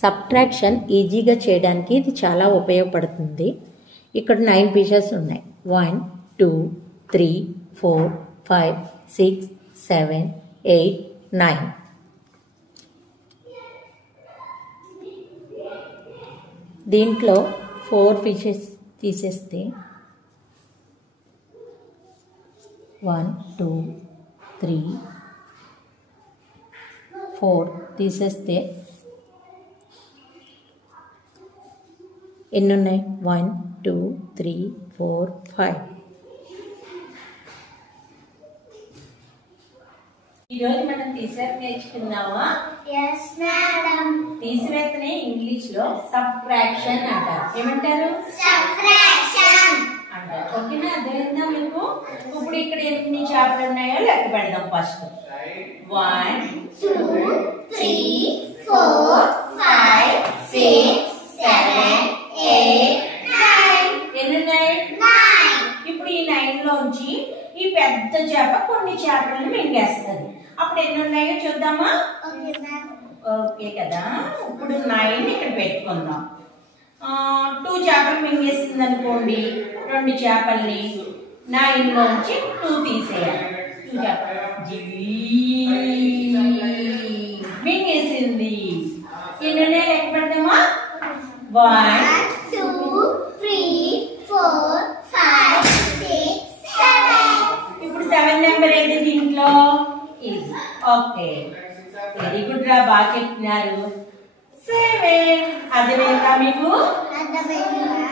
Subtraction ఈజీగా చేయడానికి ఇది చాలా ఉపయోగపడుతుంది. ఇక్కడ 9 పీసెస్ ఉన్నాయి. 1 2 3 4 5 6 7 8 9. దీంట్లో 4 పీసెస్ తీసేస్తే 1 2 3 4 తీసేస్తే ఎన్ని ఉన్నాయి? 1 2 3 4 5. ఈరోజు మనం తీసివేత నేర్చుకున్నావా? yes madam. తీసివేతనే ఇంగ్లీష్ లో సబ్ట్రాక్షన్ అంటారు. ఏమంటారు? subtraction అంటారు. ఓకేనా? అర్థమైందా మీకు? ఇప్పుడు ఇక్కడ ఎన్ని చేపలు ఉన్నాయో లెక్క పెడదాం. ఫస్ట్ 1 2 3 4 5 6 7 8 9. ఎన్ని ఉన్నాయి? 9. ఇప్పుడు ఈ 9 లోంచి ఈ పెద్ద చేప కొన్ని చేపలను మింగేస్తుంది. అప్పుడు ఎన్ని ఉన్నాయో చూద్దామా? okay ma'am. ఓకే కదా. ఇప్పుడు 9 ఇక్కడ పెట్టుకుందాం. 2 చేపలు మింగేస్తుంది అనుకోండి. 2 చేపల్ని 9 లోంచి 2 తీసేయాలి. 2 చేపలు మింగేసింది. ఎన్ని ఉన్నాయో లెక్క పెడదామా? 1 2 3 4 5 6 7. ఇప్పుడు 7 నెంబర్ ఏది దీంట్లో? ఇది. ఓకే, వెరీ గుడ్ రా, బాగా చెప్తున్నారు. 7 అర్థమైందా మీకు? అర్థమైందా?